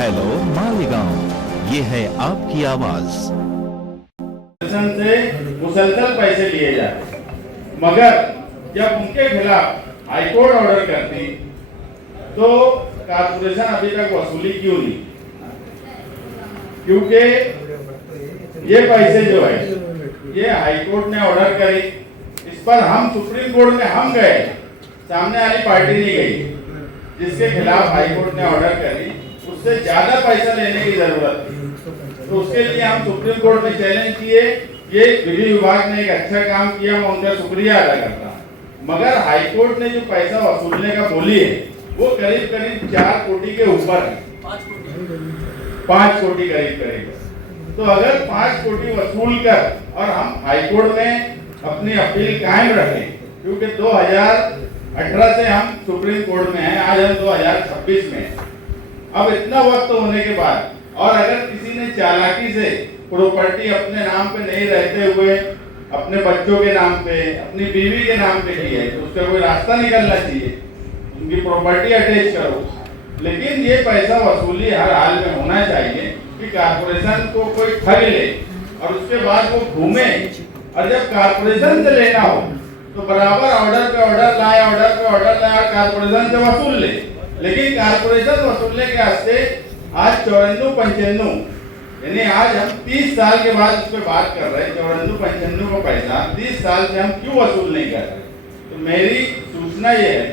Hello Malegaon, ये है आपकी आवाज। से मुसलसल पैसे लिए जाते, मगर जब उनके खिलाफ हाईकोर्ट ऑर्डर करती तो कारपोरेशन अभी तक वसूली क्यों नहीं? क्योंकि ये पैसे जो है ये हाईकोर्ट ने ऑर्डर करी, इस पर हम सुप्रीम कोर्ट में हम गए, सामने वाली पार्टी नहीं गई। जिसके खिलाफ हाईकोर्ट ने ऑर्डर करी उससे ज्यादा पैसा लेने की जरूरत थी, तो उसके लिए हम सुप्रीम कोर्ट में चैलेंज किए। ये विधि विभाग ने एक अच्छा काम किया, मैं उनका शुक्रिया अदा करता हूं। मगर हाईकोर्ट ने जो पैसा वसूलने का बोली है वो करीब करीब 4 कोटी के ऊपर है, 5 कोटी करीब। तो अगर 5 कोटी वसूल कर और हम हाईकोर्ट में अपनी अपील कायम रखें, क्योंकि 2018 से हम सुप्रीम कोर्ट में हैं, आज हम 2026 में। अब इतना वक्त होने के बाद और अगर किसी ने चालाकी से प्रॉपर्टी अपने नाम पे नहीं रहते हुए अपने बच्चों के नाम पे, अपनी बीवी के नाम पे की है, तो उसका कोई रास्ता निकलना चाहिए, उनकी प्रॉपर्टी अटैच करो। लेकिन ये पैसा वसूली हर हाल में होना चाहिए कि कारपोरेशन को कोई ठग ले और उसके बाद वो घूमे, और जब कारपोरेशन से लेना हो तो बराबर ऑर्डर पे ऑर्डर लाए, ऑर्डर पे ऑर्डर लाए और कारपोरेशन से वसूल ले। लेकिन कारपोरेशन वसूलने के वास्ते आज 94-95, यानी आज हम 30 साल के बाद उस पर बात कर रहे हैं, 94-95 का पैसा 30 साल से हम क्यों वसूल नहीं कर रहे? तो मेरी सूचना ये है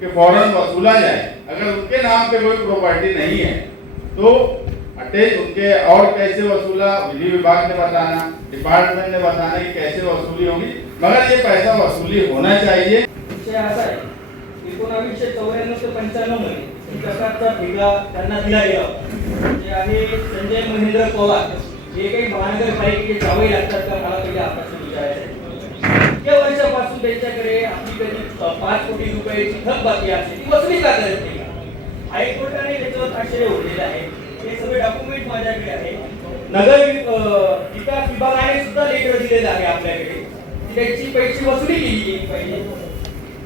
कि फौरन वसूला जाए। अगर उनके नाम पे कोई प्रॉपर्टी नहीं है तो अटैच उनके, और कैसे वसूला विधि विभाग ने बताना, डिपार्टमेंट ने बताना कि कैसे वसूली होगी, मगर ये पैसा वसूली होना चाहिए। 1994 ते 95 मध्ये प्रकारचा ठेका त्यांना दिला गेला जे आहे संजय महेंद्र पवार, जे काही महानगरपालिकेचे जावई लागतात का, मला पहिले आपल्याला विचारायचं आहे. इतक्या वर्षापासून त्यांच्याकडे आपली कधी 5 कोटी रुपयाची थकबाकी असते, ती वसुली का करत नाही? हायकोर्टाने त्याच्यावर आश्चर्य उठलेलं आहे. हे सगळे डॉक्युमेंट माझ्याकडे आहे. नगर विकास विभागाने सुद्धा लेटर दिलेलं आहे आपल्याकडे, की त्याची पैसे वसुली केली गेली पाहिजे.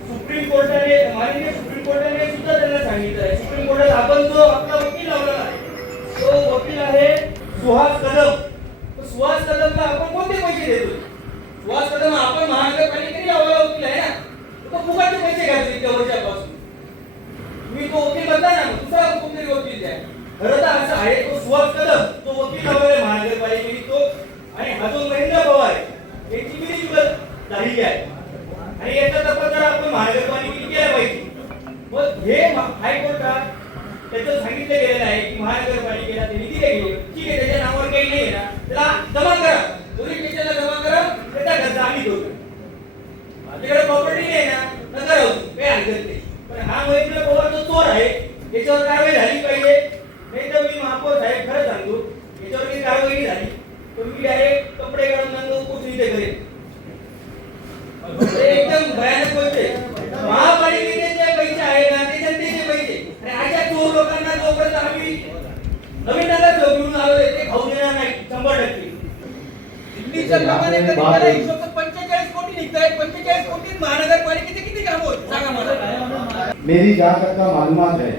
सुप्रीम कोर्टाने, माननीय सुप्रीम कोर्टाने सुद्धा त्यांना सांगितलं आहे. सुप्रीम कोर्टात आपण जो आपला वकील लावलेला आहे तो वकील आहे सुहास कदम. तो सुहास कदमला आपण कोणते पैसे देतो? सुहास कदम आपण महानगरपालिकेने लावलेला वकील आहे ना, तो फुकटचे पैसे घालतो इतक्या वर्षापासून. तुम्ही तो वकील बदला ना, दुसरा कोणतरी वकील द्या. खरं तर असं आहे, तो सुहास कदम तो वकील लावलेला महानगरपालिकेने तो, आणि हा जो महेंद्र पवार आहे याची विधी झालेली आहे आणि याचा तपास जर आपण महानगरपालिकेने केला पाहिजे. मग हे हायकोर्टात त्याचं सांगितलं गेलेलं आहे की महानगरपालिकेला ते निधी गेले, ठीक आहे, त्याच्या नावावर काही नाही ना, त्याला जमा करा, पोलीस स्टेशनला जमा करा, त्याचा खर्च आम्ही देऊ. आपल्याकडे प्रॉपर्टी नाही ना, नका राहू, काही हरकत नाही. पण हा महेंद्र पवार जो चोर आहे याच्यावर कारवाई झाली पाहिजे. नाही तर मी महापौर साहेब खरं सांगतो, याच्यावर काही कारवाई झाली तर मी डायरेक्ट कपडे काढून पोचून इथे करेन. एकदम भयानक गोष्ट आहे. महापालिकेचे जे पैसे आहे ना ते जनतेचे पैसे, आणि अशा चोर लोकांना जोपर्यंत आम्ही नवीन नगर घेऊन आलो ते खाऊ देणार नाही 100%. दिल्लीच्या प्रमाणे तरी त्याला हिशोब 45 कोटी निघताय. 45 कोटी महानगरपालिकेचे किती काम होत सांगा मला. मेरी जहाँ तक का मालूमात है,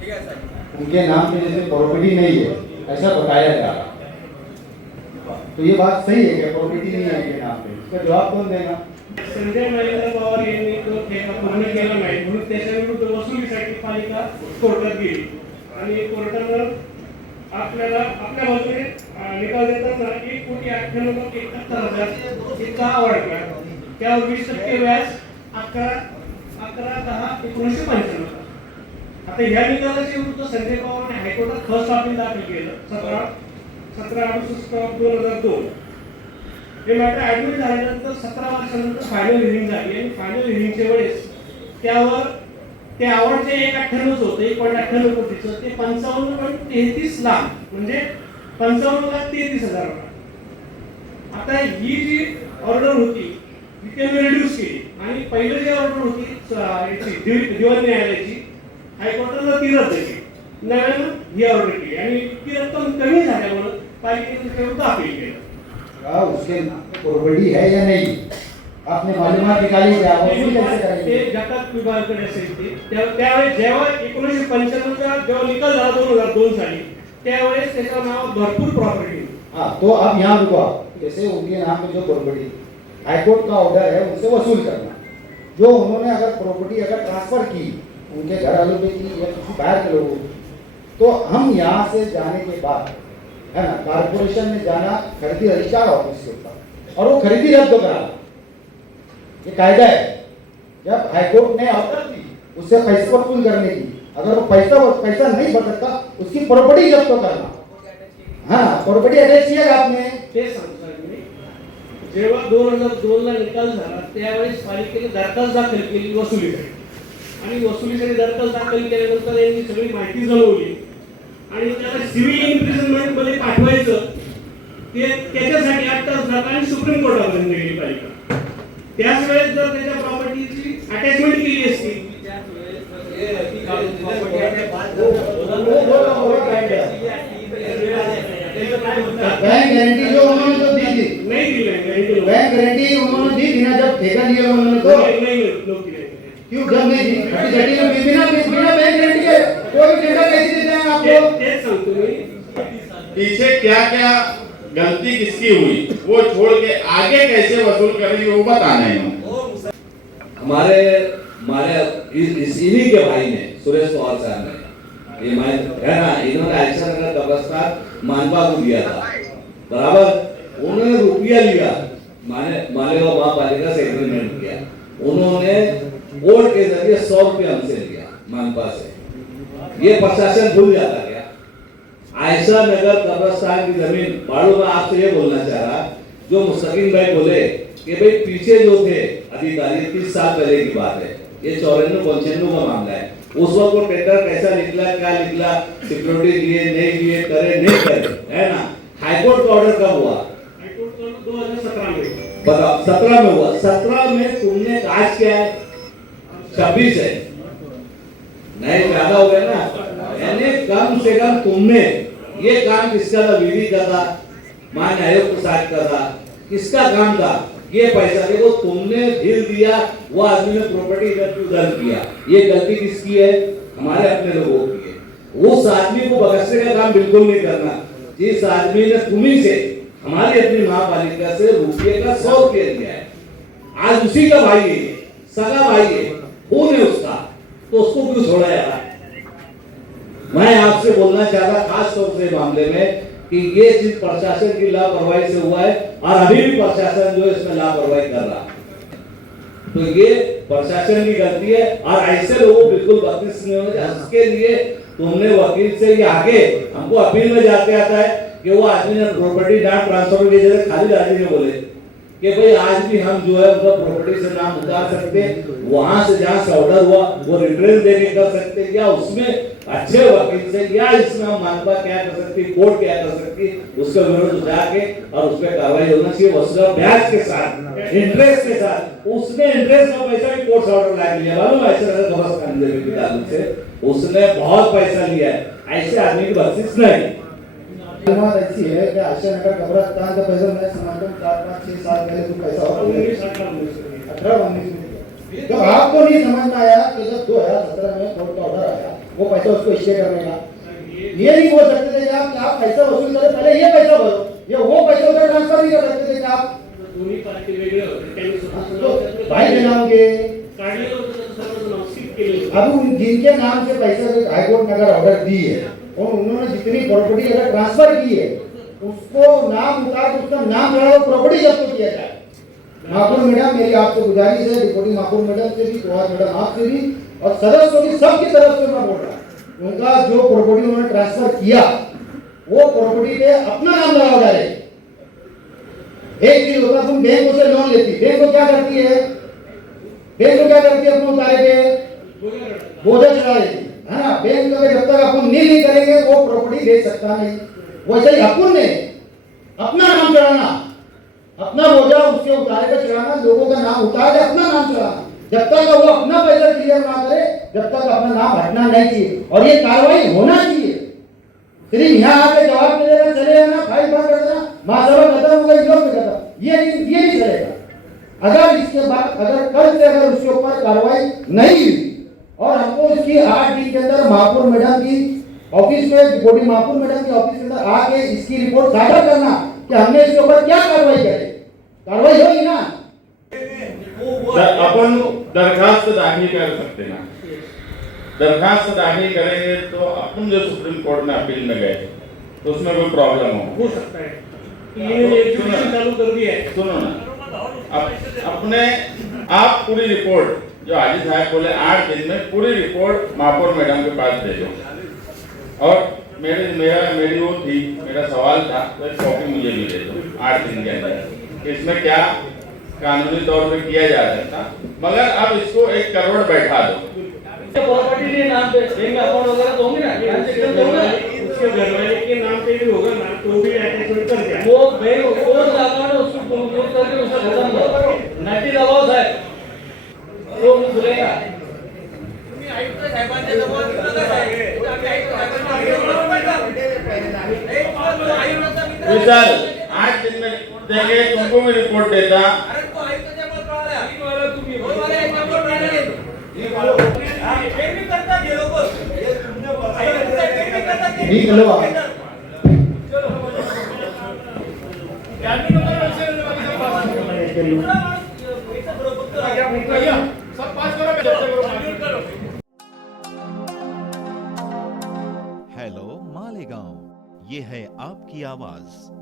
ठीक आहे साहेब, उनके नाम पे जैसे प्रॉपर्टी नहीं है ऐसा बताया जा रहा, तो ये बात सही है क्या प्रॉपर्टी नहीं है उनके नाम पे? इसका जवाब कौन देगा? संजय महेंद्र पवार यांनी तो ठेका पूर्ण केला नाही म्हणून त्याच्याविरुद्ध वसुलीसाठी पालिका कोर्टात गेली आणि कोर्टानं आपल्याला आपल्या बाजूने निकाल देताना 1,98,71,000 इतका आवडला. त्यावर 20% व्याज 11/10/1995. आता ह्या निकालाच्या विरुद्ध संजय पवारने हायकोर्टात फर्स्ट अपील दाखल केलं 17/8/2002. हे मॅटर ऍडमिट झाल्यानंतर 17 वर्षानंतर फायनल हिअरिंग झाली आणि फायनल हिअरिंगच्या वेळेस त्यावर ते आवडचे 1,98 होतं, 1.98 कोटीचं ते 55.33 लाख, म्हणजे 55,33,000 होता. आता ही जी ऑर्डर होती ती त्यांनी रिड्यूस केली आणि पहिली जी ऑर्डर होती दिवाणी न्यायालयाची, हायकोर्टानं ती रद्द केली, न्यायालयानं ही ऑर्डर केली आणि ती रक्कम कमी झाल्यामुळे पालिकेने त्याविरुद्ध अपील केलं. उसके प्रॉपर्टी है या नहीं, आपने मालूमात निकाली क्या? ते जकात विभागाकडे असेल ते त्यावेळेस जेव्हा 1995 चा जेव्हा निकाल झाला 2002 साली, त्यावेळेस त्याचं नाव भरपूर प्रॉपर्टी. हाँ, तो अब यहाँ रुको आप. जैसे उनके नाम पे जो प्रॉपर्टी हाईकोर्ट का ऑर्डर है उनसे वसूल करना. जो उन्होंने अगर प्रॉपर्टी अगर ट्रांसफर की उनके घर वालों पे की या किसी बाहर के लोगों को, तो हम यहाँ से जाने के बाद है ना कारपोरेशन में जाना खरीदी रजिस्ट्रार ऑफिस के ऊपर और वो खरीदी रद्द कराना. ये कायदा है. जब हाईकोर्ट ने ऑर्डर दी उससे पैसे वसूल करने की, अगर वो पैसा नहीं भर सकता उसकी प्रॉपर्टी जब्त करना. हाँ, प्रॉपर्टी अटॅच किया आपने. ते सांगतो साहेब मी. जेव्हा 2002 ला निकाल झाला त्यावेळेस पालिकेने दरखास्त दाखल केली वसुलीसाठी आणि वसुलीसाठी दरखास्त दाखल केल्यानंतर यांनी सगळी माहिती जमवली आणि त्याला सिव्हिल इम्प्रिझनमेंट मध्ये पाठवायचं ते त्याच्यासाठी 8 तास झाला आणि सुप्रीम कोर्टापर्यंत गेली पालिका. त्याच वेळेस जर त्याच्या प्रॉपर्टीची अटॅचमेंट केली असती बैंक गारंटी जो उन्होंने तो दी थी, नहीं दी गारंटी. बैंक गारंटी उन्होंने दी थी ना जब ठेका लिया उन्होंने तो. नहीं नव्हती. क्यों जब नहीं दी? छठी में बिना बैंक गारंटी के कोई ठेका कैसे देते हैं आपको? तेच सांगतो मी. पीछे क्या क्या गलती किसकी हुई वो छोड़ के आगे कैसे वसूल करेंगे वो बताना है. हमारे हमारे इन्हीं के भाई ने सुरेश पवार साहब ने ये है ना, इन्होंने आयशा नगर कब्रिस्तान मानवा को दिया था बराबर. उन्होंने रुपया लिया मालेगांव महापालिका से एग्रीमेंट किया. उन्होंने कोर्ट के जरिए 100 रुपया हमसे लिया मानवा से. ये प्रशासन भूल जाता क्या? आयशा नगर कब्रिस्तान की जमीन बाड़ू में आपसे ये बोलना चाह रहा जो मुस्तकीम भाई बोले कि भाई पीछे जो थे अधिकारी 30 साल पहले की बात है, ये 94-95 का मामला है. उस वक्त वो टेंडर कैसा निकला, क्या निकला, सिक्योरिटी लिए नहीं लिए, करे नहीं करे, है ना. हाईकोर्ट का ऑर्डर कब हुआ? हाईकोर्ट का 2017 में. बताओ 17 में हुआ. 17 में तुमने आज क्या है 26 है, नहीं ज्यादा हो गया ना. यानी कम से कम तुमने ये काम किसका था? विधि का था, मान्य आयोग साहब का था, किसका काम था? ये पैसा देखो तुमने ढील दिया, वो आदमी ने प्रॉपर्टी उधर किया. ये गलती किसकी है? हमारे अपने लोगों की है. उस आदमी को बख्शने का काम बिल्कुल नहीं करना. जिस आदमी ने तुम्ही से हमारी अपनी महापालिका से रुपये का 100 रुपये लिया है, आज उसी का भाई है, सगा भाई है, खून है उसका, तो उसको क्यों छोड़ा जा रहा है? मैं आपसे बोलना चाहता खास तौर से मामले में कि ये चीज प्रशासन की लापरवाही से हुआ है और अभी भी प्रशासन जो है इसमें लापरवाही कर रहा है. तो ये प्रशासन की गलती है और ऐसे लोगों को बिल्कुल बख्शिश नहीं होना चाहिए. उसके लिए तुमने वकील से ये आगे हमको अपील में जाते आता है कि वो आदमी ने प्रॉपर्टी ना ट्रांसफर की जगह खाली आदमी ने बोले कि भाई आज भी हम जो है उनका प्रॉपर्टी से नाम उतार सकते, वहां से जहां से ऑर्डर हुआ वो रिटर्न देके कर सकते, या उसमें अच्छे वकील से, या इसमें हम मानवा क्या कर सकती, कोर्ट क्या कर सकती, उसके विरुद्ध जाके और उस पर कार्रवाई होना चाहिए. वसूला ब्याज के साथ, इंटरेस्ट के साथ. उसने इंटरेस्ट का पैसा भी कोर्ट से ऑर्डर ला लिया मालूम है, ऐसे कब्रिस्तान जमीन की ताल्लुक से उसने बहुत पैसा लिया है. ऐसे आदमी की बख्शिश नहीं. बात ऐसी है कि आयशा नगर कब्रिस्तान का पैसा मैं समझता हूँ 4-5-6 साल पहले जो पैसा होगा 18-19 में. तो आपको नहीं समझ में आया कि जब 2017 में कोर्ट का ऑर्डर आया वो पैसा उसको स्टे करने का, ये नहीं बोल सकते थे कि आप पैसा वसूल करें पहले ये पैसा भरो, ये वो पैसा उधर ट्रांसफर नहीं कर सकते थे कि आप दोन्ही पार्टी वेगळे होते. तो भाई के नाम के काढलेलं होतं त्याचं सर्व नाव स्किप केलेलं. अब जिनके नाम से पैसा हाईकोर्ट ने अगर ऑर्डर दी है और उन्होंने जितनी प्रॉपर्टी अगर ट्रांसफर की है उसको नाम उतार के उसका नाम चढ़ा प्रॉपर्टी जब्त किया जाए. माकुर मैडम मेरी आपसे गुजारिश है, रिपोर्टिंग माकुर मैडम से भी, कुमार मैडम आपसे भी और सदस्यों की सबकी तरफ से मैं बोल रहा हूँ, उनका जो प्रॉपर्टी उन्होंने ट्रांसफर किया वो प्रॉपर्टी पे अपना नाम लगाओ डायरेक्ट. एक चीज होता तुम बैंक से लोन लेती, बैंक को क्या करती है, बैंक को क्या करती है अपने उतारे पे बोझा चढ़ा देती है ना. बैंक का जब तक अपन नहीं करेंगे वो प्रॉपर्टी दे सकता नहीं. वैसे ही अपन ने अपना नाम चढ़ाना, अपना बोझा उसके उतारे पे चढ़ाना, लोगों का नाम उतार के अपना नाम चढ़ाना. जब तक वो अपना पैसा क्लियर ना करे जब तक अपना नाम हटना नहीं चाहिए और ये कार्रवाई होना चाहिए. सिर्फ यहाँ आके जवाब दे देना चले जाना, फाइल बंद कर देना, महासभा खत्म हो गई, योग खत्म, ये नहीं चलेगा. अगर इसके बाद अगर कल से अगर उसके ऊपर कार्रवाई नहीं हुई और हमको इसकी 8 दिन के अंदर महापौर मैडम की ऑफिस में बॉडी महापुर मैडम के ऑफिस के अंदर आके इसकी रिपोर्ट साझा करना कि हमने इसके ऊपर क्या कार्रवाई करे, कार्रवाई होगी ना। अपन दरखास्त दाखिल कर सकते ना, दरखास्त दाखिल करेंगे तो अपन जो सुप्रीम कोर्ट में अपील में गए तो उसमें कोई प्रॉब्लम हो सकता है ये एग्जीक्यूशन चालू कर दिया है। सुनो ना, अपने आप पूरी रिपोर्ट जो हाजी साहब बोले 8 दिन में पूरी रिपोर्ट महापौर मैडम के पास दे दो। और मेरी वो थी, मेरा सवाल था तो एक कॉपी मुझे भी दे दो 8 दिन के अंदर, इसमें क्या कानूनी तौर पे किया जा सकता, मगर अब इसको 1 करोड़ बैठा दो। प्रॉपर्टी के नाम पे बैंक अकाउंट वगैरह तो होंगे ना, ट्रांजैक्शन तो होगा, उसके घर वाले के नाम पे भी होगा ना, तो भी अटैचमेंट कर दिया। वो बैंक कौन अकाउंट है उसको क्लोज करके उसको खत्म करो, नटी दबाओ साहब वो खुलेगा। विशाल 8 दिन में देंगे, तुमको भी रिपोर्ट देता। ठीक लो आप। हेलो मालेगांव, ये है आपकी आवाज।